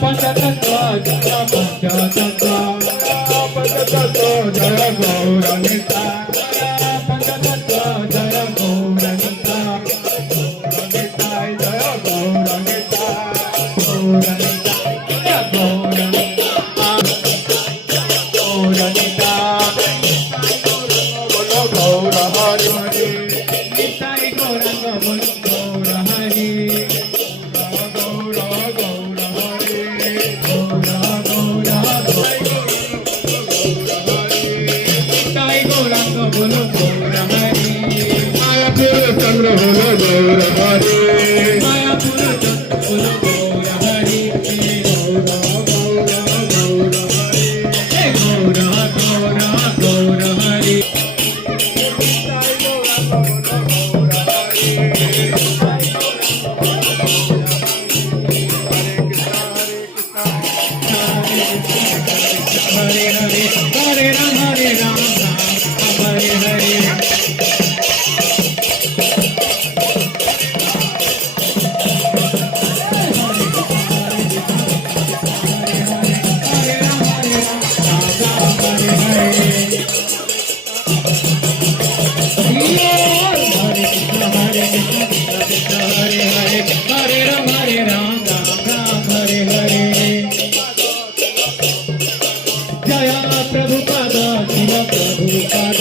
पंचतत्व जय पंचतत्व जय गौरनिता पंचतत्व जय गौरनिता जय गौरनिता गौरनिता गौरनिता बोलो गौर हरि हरि निताई गौरंग बोलो गौर हरि गौर गौर हरि गौर गौर निताई गौरंग बोलो गौर हरि मायापुर चंद्र बोलो गौर हरि मायापुर चंद्र बोलो गौर हरि गौर गौर गौर हरि गौर गौर गौर हरि हरे हरे हरे राम राम हरे हरे जय प्रभुपाद शिव प्रभुपाद